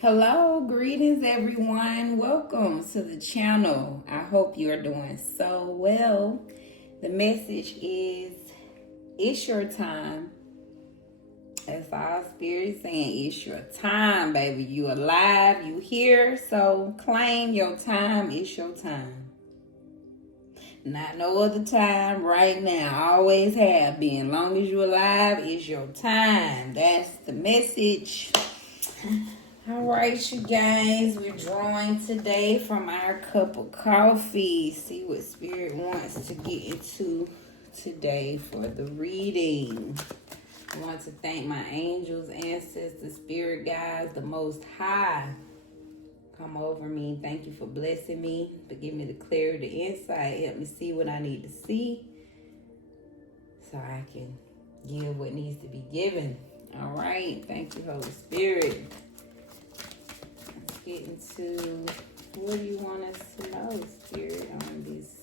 Hello, greetings everyone. Welcome to the channel. I hope you are doing so well. The message is, it's your time. That's all Spirit saying. It's your time, baby. You alive, you here, so claim your time. It's your time. Not no other time, right now. Always have been. Long as you alive, it's your time. That's the message. All right, you guys, we're drawing today from our cup of coffee. See what Spirit wants to get into today for the reading. I want to thank my angels, ancestors, spirit guides, the Most High. Come over me. Thank you for blessing me, for giving me the clarity, the insight. Help me see what I need to see so I can give what needs to be given. All right. Thank you, Holy Spirit. Get into what do you want us to know, Spirit, on this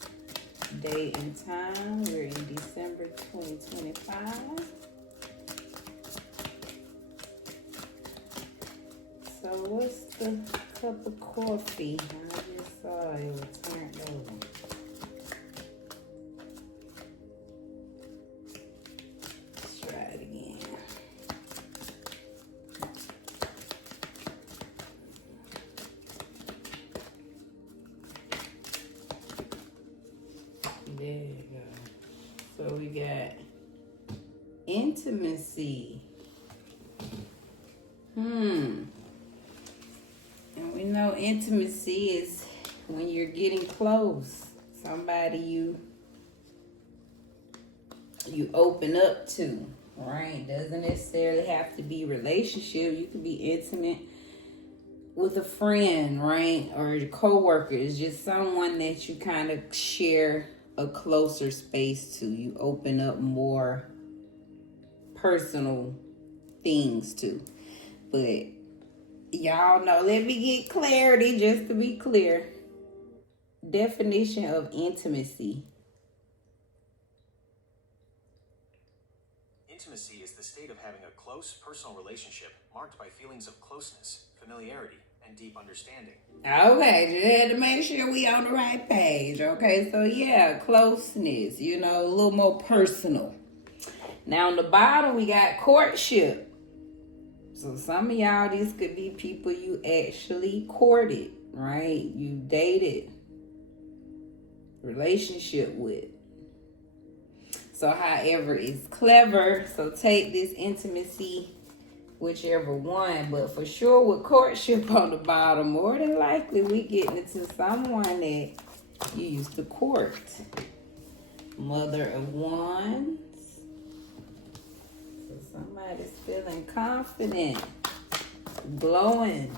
date and time. We're in December 2025. So what's the cup of coffee? I just saw it was turned over. Let's try it again. There you go. So we got intimacy. And we know intimacy is when you're getting close. Somebody you open up to, right? Doesn't necessarily have to be relationship. You can be intimate with a friend, right? Or a coworker. It's just someone that you kind of share a closer space to. You open up more personal things to. But y'all know, let me get clarity just to be clear. Definition of intimacy. Intimacy is the state of having a close personal relationship marked by feelings of closeness, familiarity, and deep understanding. Okay, just had to make sure we on the right page. Okay, so yeah, closeness, a little more personal. Now on the bottom, we got courtship. So some of y'all, this could be people you actually courted, right? You dated, relationship with. So however, it's clever. So take this intimacy, whichever one. But for sure with courtship on the bottom, more than likely we getting into someone that you used to court. Mother of Wands. So somebody's feeling confident, glowing.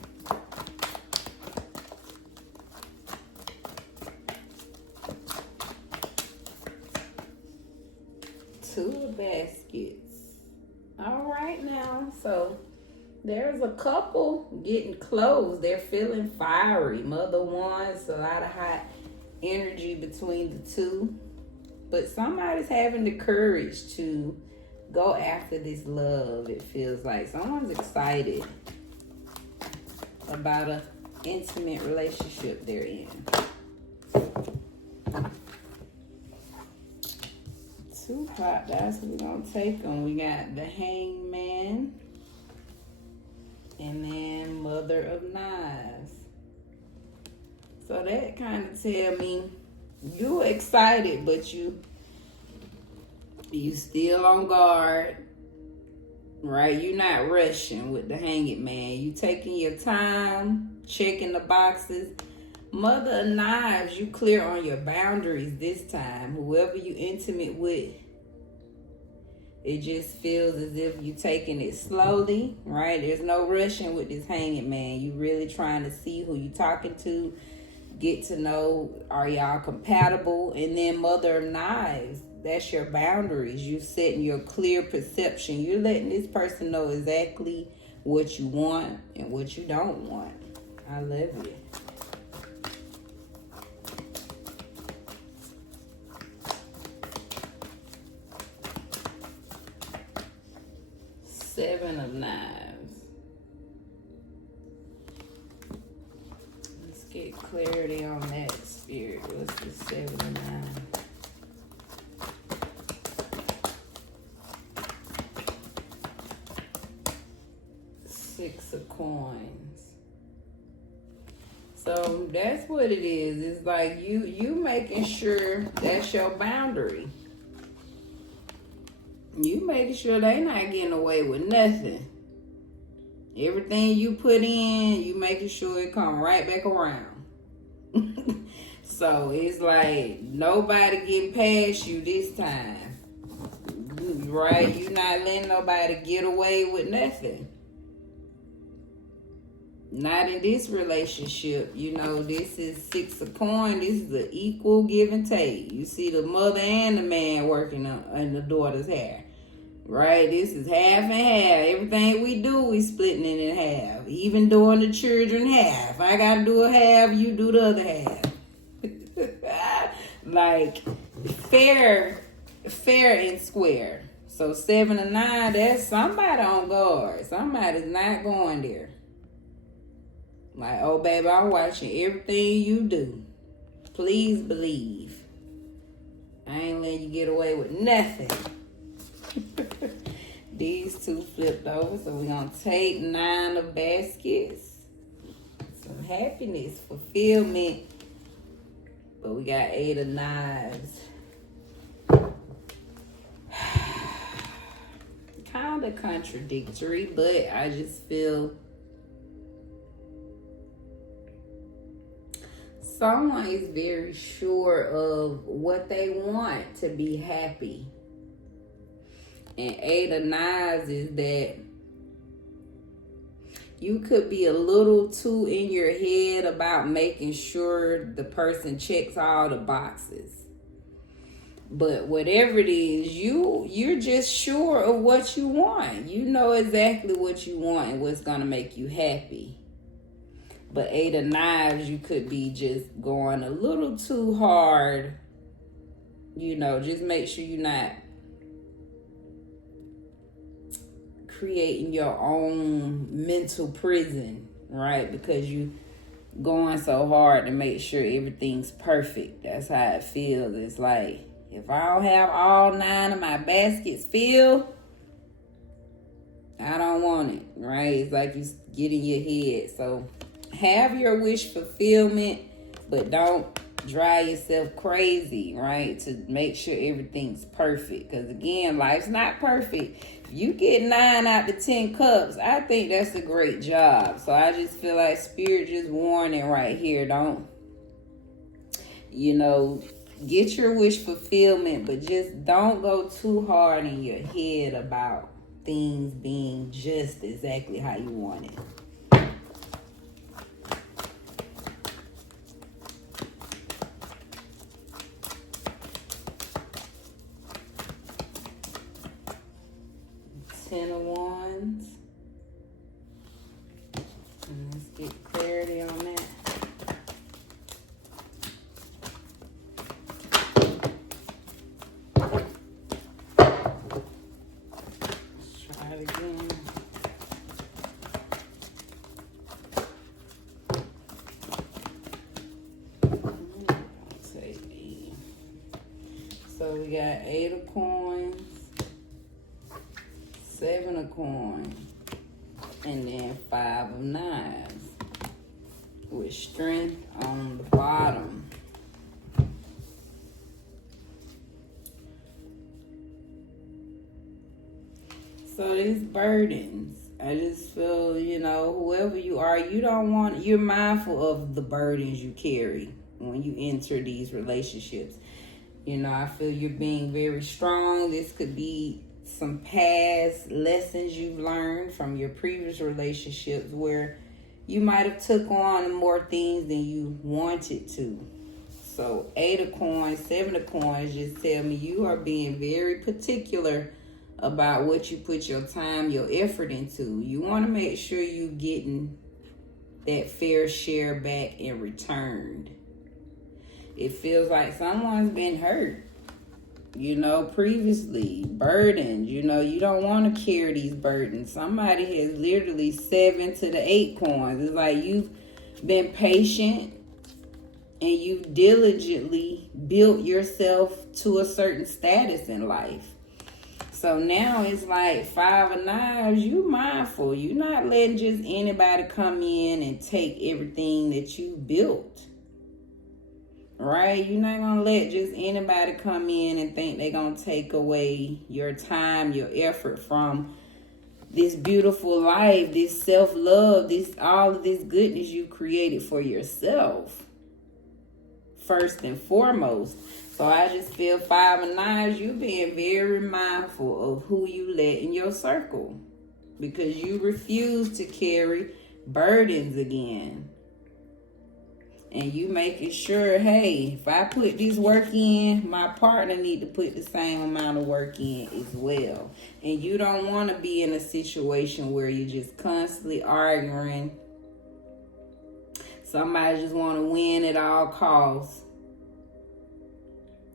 Two of baskets. All right now, so there's a couple getting close. They're feeling fiery. Mother Wands, a lot of hot energy between the two. But somebody's having the courage to go after this love. It feels like someone's excited about an intimate relationship they're in. Two pop, that's what we're going to take them. We got the Hangman and then Mother of Knives. So that kind of tell me you excited, but you still on guard, right? You're not rushing with the Hanged Man. You taking your time, checking the boxes. Mother of Knives, you clear on your boundaries this time. Whoever you intimate with, it just feels as if you taking it slowly, right? There's no rushing with this Hanged Man. You really trying to see who you talking to, get to know, are y'all compatible? And then Mother of Knives, that's your boundaries. You setting your clear perception. You're letting this person know exactly what you want and what you don't want. I love it. Seven of Knives. get clarity on that, Spirit. What's the 7 and 9? Six of coins. So that's what it is. It's like you making sure that's your boundary. You making sure they not getting away with nothing. Everything you put in, you making sure it come right back around. So it's like nobody getting past you this time. Right? You not letting nobody get away with nothing. Not in this relationship. You know, this is 6 of coins. This is an equal give and take. You see the mother and the man working on the daughter's hair. Right? This is half and half. Everything we do, we splitting it in half. Even doing the children half. I got to do a half, you do the other half. Like, fair and square. So 7 and 9, that's somebody on guard. Somebody's not going there. Like, oh, baby, I'm watching everything you do. Please believe. I ain't letting you get away with nothing. These two flipped over, so we're going to take 9 of baskets. Some happiness, fulfillment. But we got 8 of knives. Kind of contradictory, but I just feel someone is very sure of what they want to be happy. And 8 of knives is that you could be a little too in your head about making sure the person checks all the boxes. But whatever it is, you're just sure of what you want. You know exactly what you want and what's going to make you happy. But 8 of knives, you could be just going a little too hard. You know, just make sure you're not creating your own mental prison, right? Because you going so hard to make sure everything's perfect. That's how it feels. It's like, if I don't have all 9 of my baskets filled, I don't want it, right? It's like you get in your head. So have your wish fulfillment, but don't drive yourself crazy, right? To make sure everything's perfect. Because again, life's not perfect. If you get 9 out of 10 cups, I think that's a great job. So I just feel like Spirit just warning right here. Don't, get your wish fulfillment, but just don't go too hard in your head about things being just exactly how you want it. Ten of Wands. And let's get clarity on that. Let's try it again. I'll take 8. So we got 8 of coins. 7 of coins, and then 5 of knives with strength on the bottom. So these burdens, I just feel, whoever you are, you're mindful of the burdens you carry when you enter these relationships. I feel you're being very strong. This could be some past lessons you've learned from your previous relationships where you might have took on more things than you wanted to. So 8 of coins, 7 of coins just tell me you are being very particular about what you put your time, your effort into. You want to make sure you're getting that fair share back in return. It feels like someone's been hurt. Previously, burdens, you don't want to carry these burdens. Somebody has literally 7 to the 8 coins. It's like you've been patient and you diligently built yourself to a certain status in life. So now it's like 5 of Knives, you mindful. You're not letting just anybody come in and take everything that you built. Right? You're not going to let just anybody come in and think they're going to take away your time, your effort from this beautiful life, this self-love, all of this goodness you created for yourself. First and foremost. So I just feel 5 of Knives, you being very mindful of who you let in your circle, because you refuse to carry burdens again. And you making sure, hey, if I put this work in, my partner need to put the same amount of work in as well. And you don't want to be in a situation where you're just constantly arguing. Somebody just want to win at all costs.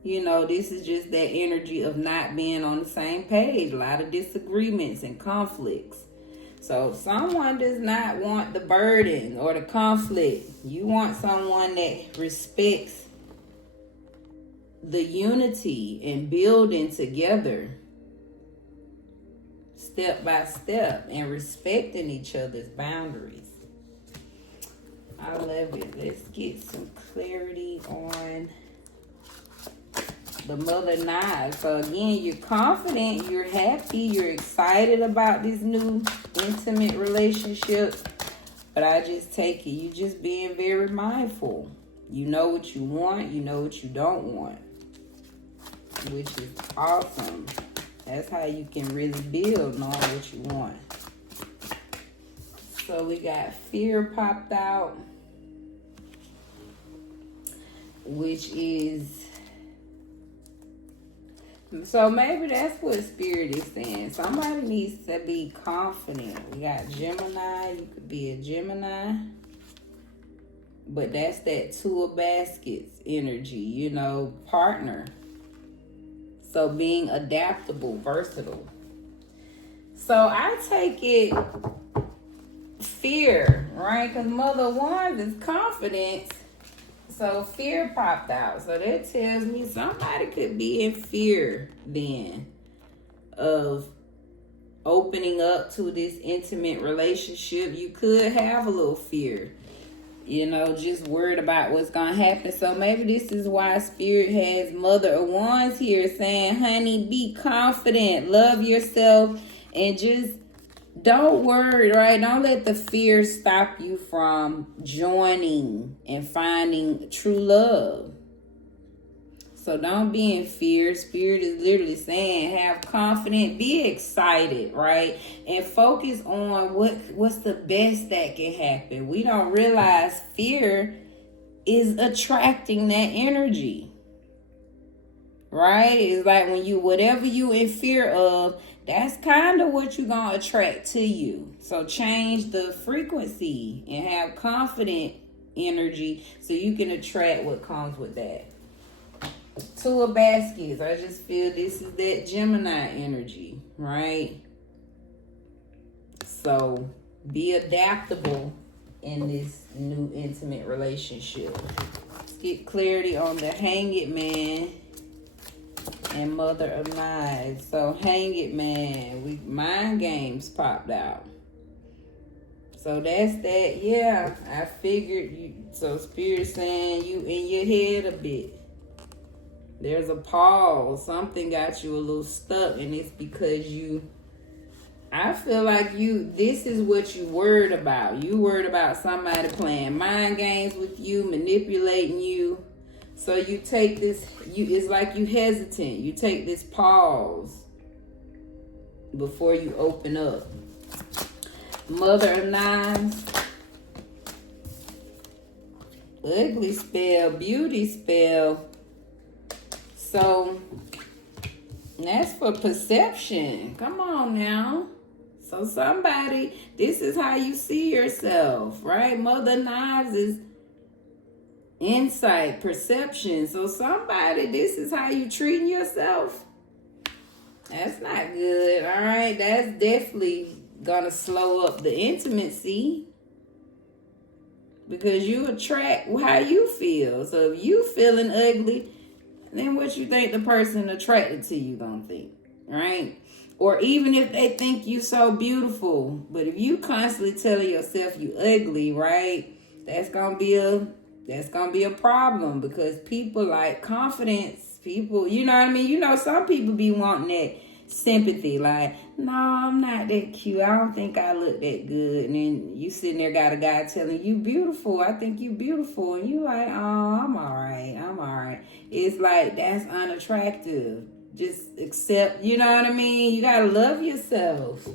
You know, this is just that energy of not being on the same page. A lot of disagreements and conflicts. So someone does not want the burden or the conflict. You want someone that respects the unity and building together, step by step, and respecting each other's boundaries. I love it. Let's get some clarity on the Mother of Knives. So again, you're confident, you're happy, you're excited about this new intimate relationship. But I just take it, you just being very mindful. You know what you want, you know what you don't want, which is awesome. That's how you can really build, knowing what you want. So we got fear popped out, which is, so maybe that's what Spirit is saying. Somebody needs to be confident. We got Gemini. You could be a Gemini. But that's that 2 of Baskets energy, you know, partner. So being adaptable, versatile. So I take it fear, right? Because Mother of Wands is confidence. So fear popped out. So that tells me somebody could be in fear then of opening up to this intimate relationship. You could have a little fear, you know, just worried about what's going to happen. So maybe this is why Spirit has Mother of Wands here saying, honey, be confident, love yourself, and just don't worry, right? Don't let the fear stop you from joining and finding true love. So don't be in fear. Spirit is literally saying have confidence, be excited, right? And focus on what's the best that can happen. We don't realize fear is attracting that energy, right? It's like when you, whatever you in fear of, that's kind of what you're going to attract to you. So change the frequency and have confident energy so you can attract what comes with that. 2 of Baskets. I just feel this is that Gemini energy, right? So be adaptable in this new intimate relationship. Let's get clarity on the Hanged Man and Mother of Knives. So Hanged Man, mind games popped out. So that's that. Yeah, I figured you. So Spirit saying you in your head a bit. There's a pause. Something got you a little stuck, and it's because I feel like this is what you worried about. You worried about somebody playing mind games with you, manipulating you. So you take this, it's like you hesitant. You take this pause before you open up. Mother of Knives. Ugly spell, beauty spell. So that's for perception. Come on now. So somebody, this is how you see yourself, right? Mother of Knives is insight, perception. So somebody, this is how you treating yourself. That's not good, all right? That's definitely gonna slow up the intimacy. because you attract how you feel. So if you feeling ugly, then what you think the person attracted to you gonna think, right? Or even if they think you so beautiful, but if you constantly telling yourself you ugly, right? That's gonna be a problem, because people like confidence. People, you know what I mean? You know, some people be wanting that sympathy, like, no, I'm not that cute. I don't think I look that good. And then you sitting there got a guy telling you beautiful. I think you beautiful. And you like, oh, I'm all right. I'm all right. It's like, that's unattractive. Just accept, you know what I mean? You gotta love yourself.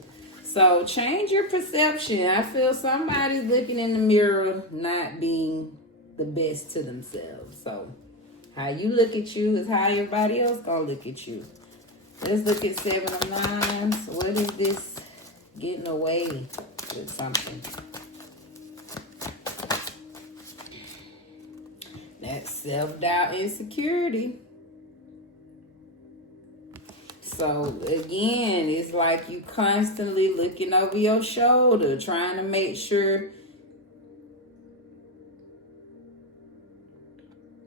So change your perception. I feel somebody's looking in the mirror not being the best to themselves. So how you look at you is how everybody else gonna look at you. Let's look at 7 of 9. So what is this getting away with something? That's self-doubt, insecurity. So again, it's like you constantly looking over your shoulder, trying to make sure.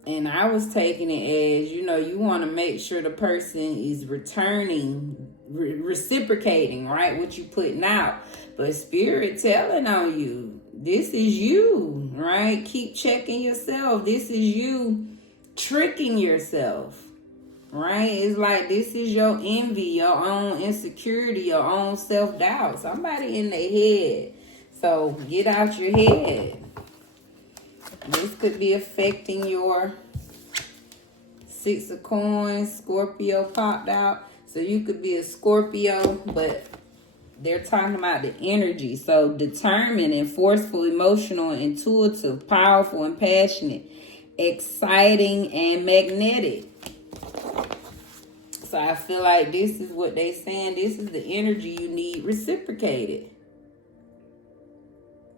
And I was taking it as, you know, you want to make sure the person is returning, reciprocating, right? What you putting out. But Spirit telling on you, this is you, right? Keep checking yourself. This is you tricking yourself, right? It's like this is your envy, your own insecurity, your own self-doubt. Somebody in their head. So get out your head. This could be affecting your 6 of Coins. Scorpio popped out. So you could be a Scorpio, but they're talking about the energy. So determined and forceful, emotional, intuitive, powerful and passionate, exciting and magnetic. So I feel like this is what they saying. This is the energy you need reciprocated.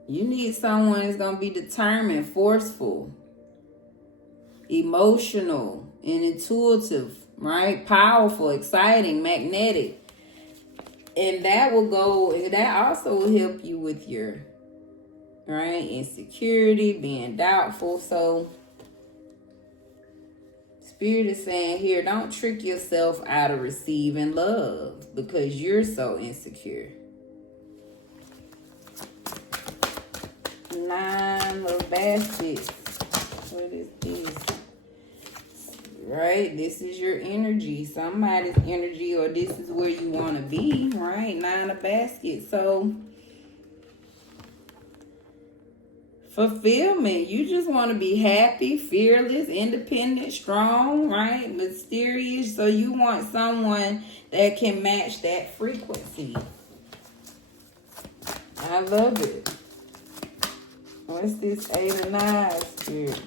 You need someone that's going to be determined, forceful, emotional, and intuitive, right? Powerful, exciting, magnetic. And that also will help you with your, right, insecurity, being doubtful. So Spirit is saying here, don't trick yourself out of receiving love because you're so insecure. 9 of Baskets. What is this? Right? This is your energy. Somebody's energy, or this is where you want to be, right? 9 of Baskets. So, fulfillment. You just want to be happy, fearless, independent, strong, right? Mysterious. So, you want someone that can match that frequency. I love it. What's this 8 of 9, Spirit?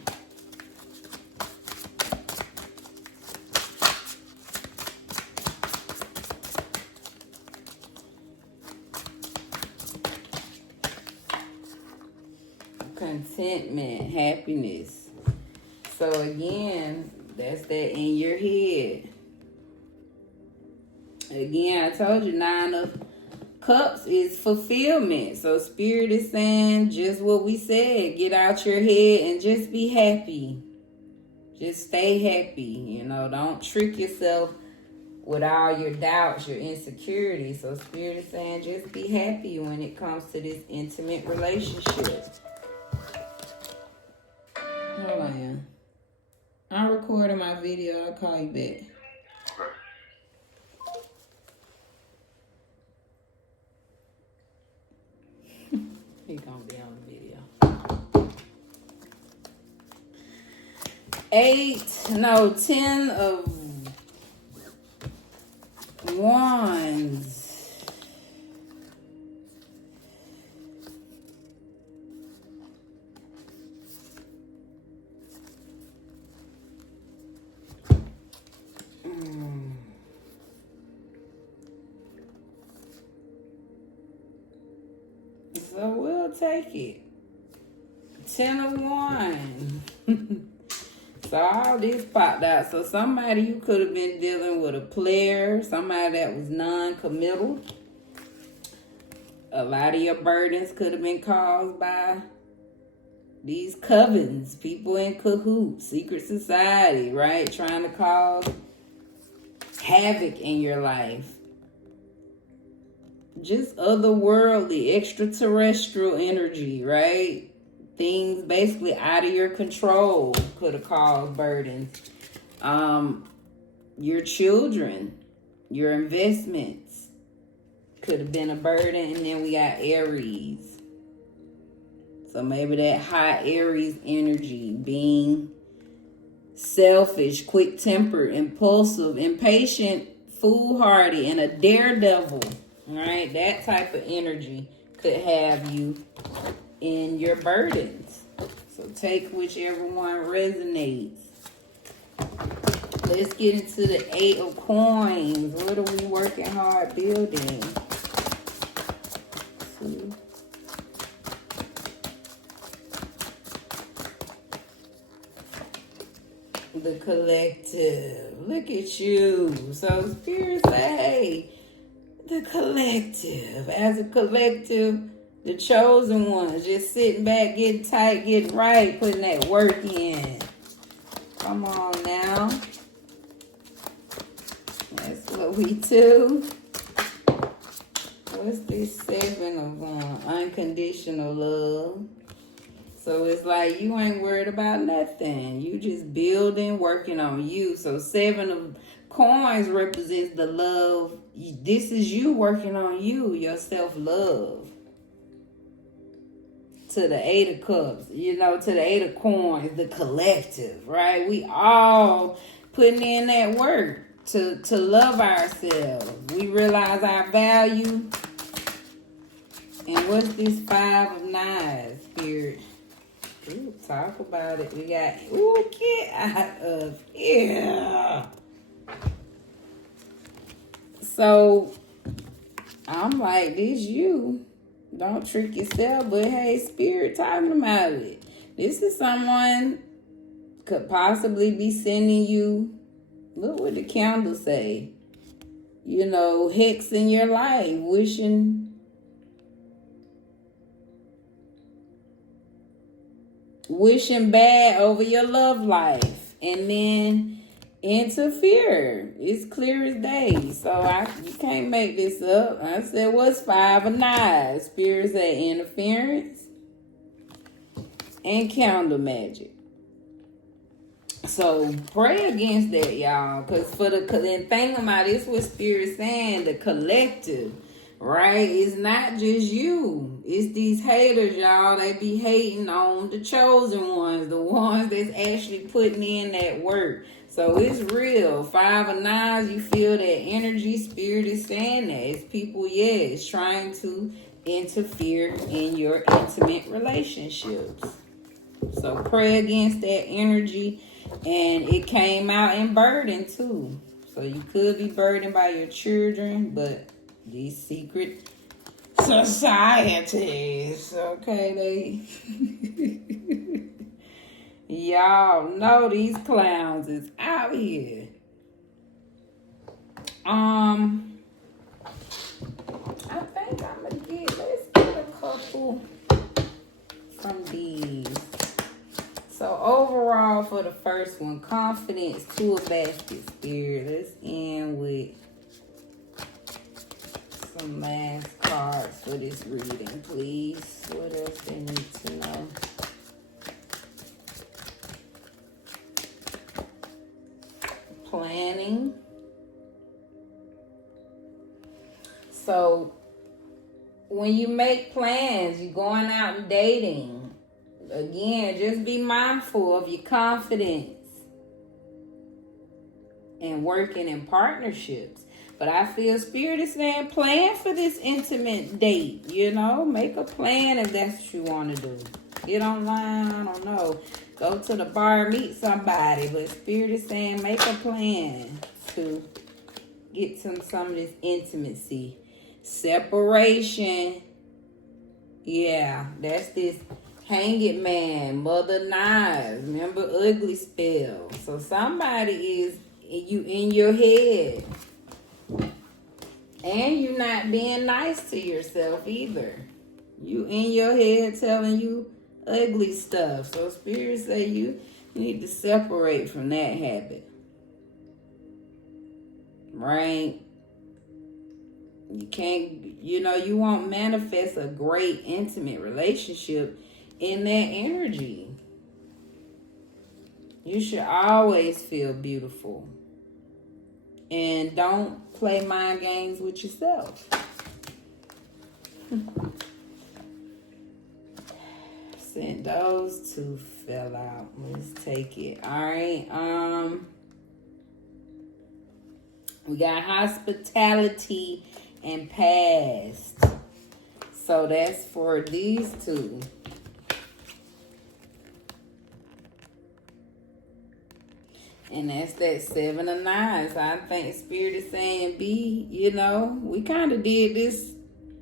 Contentment, happiness. So again, that's that in your head. Again, I told you 9 of Cups is fulfillment. So Spirit is saying just what we said. Get out your head and just be happy. Just stay happy. You know, don't trick yourself with all your doubts, your insecurities. So Spirit is saying just be happy when it comes to this intimate relationship. Hold on. I'm recording my video. I'll call you back. He's gonna be on the video. 10 of Wands. So we'll take it. 10 of Wands. So all this popped out. So somebody, you could have been dealing with a player, somebody that was non-committal. A lot of your burdens could have been caused by these covens, people in cahoots, secret society, right? Trying to cause havoc in your life. Just otherworldly, extraterrestrial energy, right? Things basically out of your control could have caused burdens. Your children, your investments could have been a burden. And then we got Aries. So maybe that high Aries energy, being selfish, quick-tempered, impulsive, impatient, foolhardy, and a daredevil, right? That type of energy could have you in your burdens. So take whichever one resonates. Let's get into the 8 of Coins. What are we working hard building? Two. The collective. Look at you. So Spirit say, hey, the collective. As a collective, the chosen ones, just sitting back, getting tight, getting right, putting that work in. Come on now. That's what we do. What's this 7 of unconditional love? So it's like you ain't worried about nothing. You just building, working on you. So 7 of Coins represents the love. This is you working on you, your self-love. To the 8 of Cups, to the 8 of Coins, the collective, right? We all putting in that work to love ourselves. We realize our value. And what's this 5 of Knives, Spirit? Ooh, talk about it. We got, get out of here. So, I'm like, this you. Don't trick yourself, but hey, Spirit talking about it. This is someone could possibly be sending you, look what the candles say, hex in your life, wishing bad over your love life, and then interfere. It's clear as day. So you can't make this up. I said, what's 5 of Knives? Spirit said interference and candle magic. So pray against that, y'all. Because the thing about this, what Spirit's saying, the collective, right? It's not just you. It's these haters, y'all. They be hating on the chosen ones, the ones that's actually putting in that work. So it's real. 5 of Knives, you feel that energy. Spirit is saying that. It's people, it's trying to interfere in your intimate relationships. So pray against that energy. And it came out in burden too. So you could be burdened by your children, but these secret societies, okay, y'all know these clowns is out here. I think let's get a couple from these. So overall for the first one, confidence, 2 of baskets, Spirit. Let's end with some last cards for this reading, please. What else they need to know? Planning. So when you make plans, you're going out and dating. Again, just be mindful of your confidence and working in partnerships. But I feel Spirit is saying plan for this intimate date, Make a plan if that's what you want to do. Get online, I don't know. Go to the bar, meet somebody. But Spirit is saying make a plan to get some of this intimacy. Separation. Yeah, that's this Hanged Man, Mother Knives. Remember ugly spell. So somebody is in your head. And you're not being nice to yourself either. You in your head telling you ugly stuff. So Spirit say you need to separate from that habit. Right? You can't, you won't manifest a great intimate relationship in that energy. You should always feel beautiful. And don't play mind games with yourself. Since those two fell out, let's take it. All right. We got hospitality and past. So that's for these two. And that's that 7 of 9. So I think Spirit is saying, we kind of did this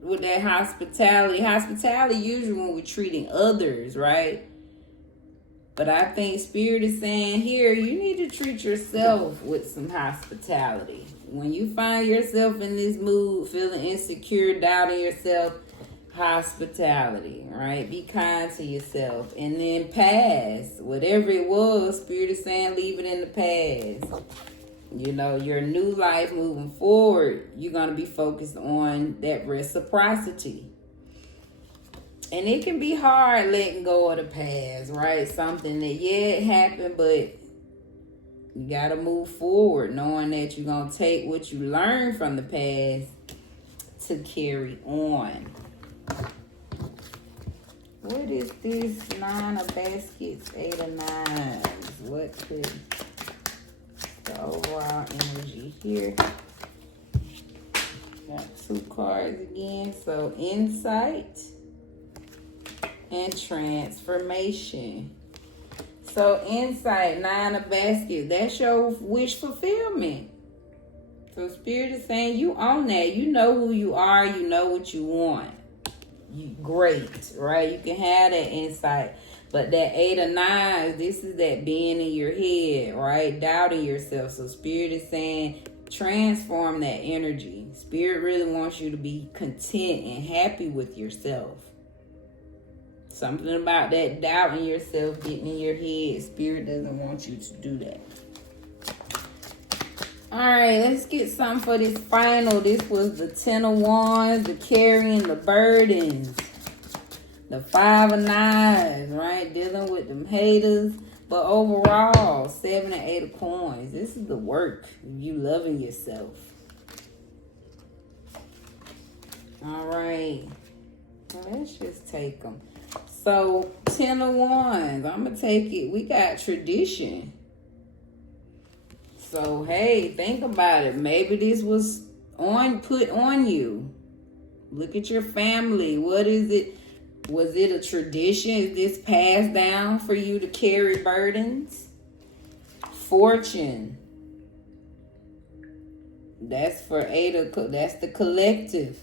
with that hospitality. Hospitality usually when we're treating others, right? But I think Spirit is saying here, you need to treat yourself with some hospitality. When you find yourself in this mood, feeling insecure, doubting yourself, hospitality, right? Be kind to yourself. And then past, whatever it was, Spirit is saying, leave it in the past. Your new life moving forward, you're going to be focused on that reciprocity. And it can be hard letting go of the past, right? Something that, it happened, but you got to move forward knowing that you're going to take what you learned from the past to carry on. What is this 9 of baskets, 8 of 9s? What could the overall energy here? Got 2 cards again. So insight and transformation. So insight, 9 of baskets, that's your wish fulfillment. So Spirit is saying you own that. You know who you are. You know what you want. Great, right? You can have that insight. But that 8 of 9, this is that being in your head, right? Doubting yourself. So Spirit is saying transform that energy. Spirit really wants you to be content and happy with yourself. Something about that doubting yourself, getting in your head. Spirit doesn't want you to do that. All right, let's get something for this final. This was the 10 of Wands, the carrying the burdens. The 5 of 9s, right? Dealing with them haters. But overall, 7 and 8 of coins. This is the work. You loving yourself. All right. Well, let's just take them. So, 10 of Wands. I'm going to take it. We got tradition. So, hey, think about it. Maybe this was put on you. Look at your family. What is it? Was it a tradition? Is this passed down for you to carry burdens? Fortune. That's for that's the collective.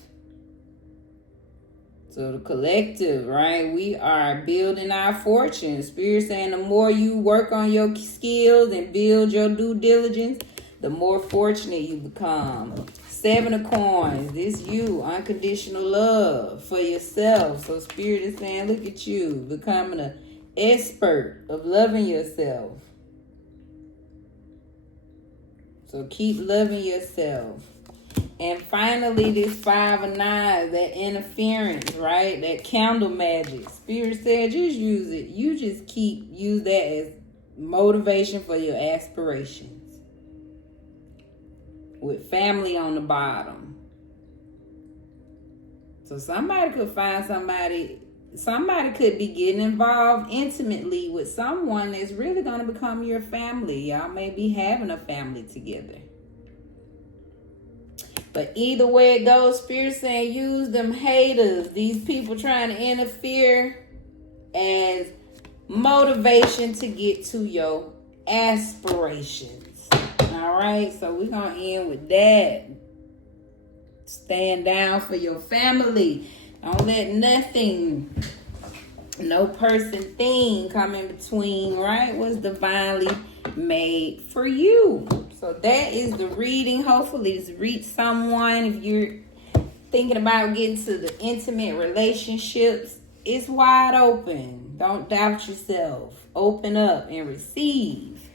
So the collective, right? We are building our fortune. Spirit saying the more you work on your skills and build your due diligence, the more fortunate you become. 7 of coins. This you. Unconditional love for yourself. So Spirit is saying, look at you. Becoming an expert of loving yourself. So keep loving yourself. And finally, this 5 of 9, that interference, right? That candle magic. Spirit said, just use it. You just use that as motivation for your aspirations. With family on the bottom. So somebody could find somebody could be getting involved intimately with someone that's really going to become your family. Y'all may be having a family together. But either way it goes, Spirit saying use them haters, these people trying to interfere, as motivation to get to your aspirations. All right, so we're going to end with that. Stand down for your family. Don't let nothing, no person, thing come in between, right? What's divinely made for you. So that is the reading. Hopefully it's reached someone. If you're thinking about getting to the intimate relationships, it's wide open. Don't doubt yourself. Open up and receive.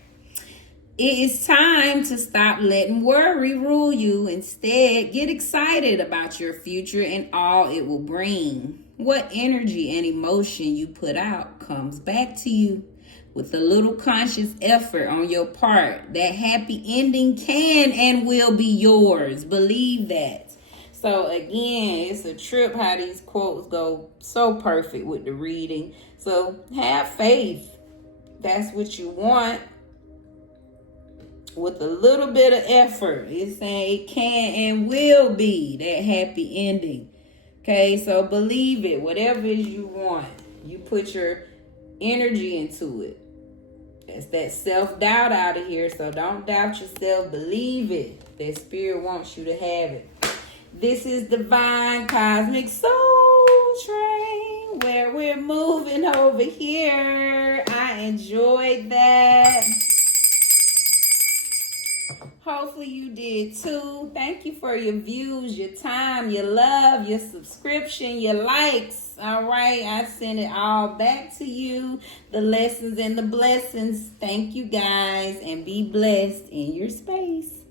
It is time to stop letting worry rule you. Instead, get excited about your future and all it will bring. What energy and emotion you put out comes back to you. With a little conscious effort on your part, that happy ending can and will be yours. Believe that. So again, it's a trip how these quotes go so perfect with the reading. So have faith. That's what you want. With a little bit of effort, it's saying it can and will be that happy ending. Okay, so believe it. Whatever it is you want, you put your energy into it. That's that self-doubt out of here. So don't doubt yourself. Believe it. That spirit wants you to have it. This is Divine Cosmic Soul Train, where we're moving over here. I enjoyed that. Hopefully you did too. Thank you for your views, your time, your love, your subscription, your likes. All right, I send it all back to you. The lessons and the blessings. Thank you guys, and be blessed in your space.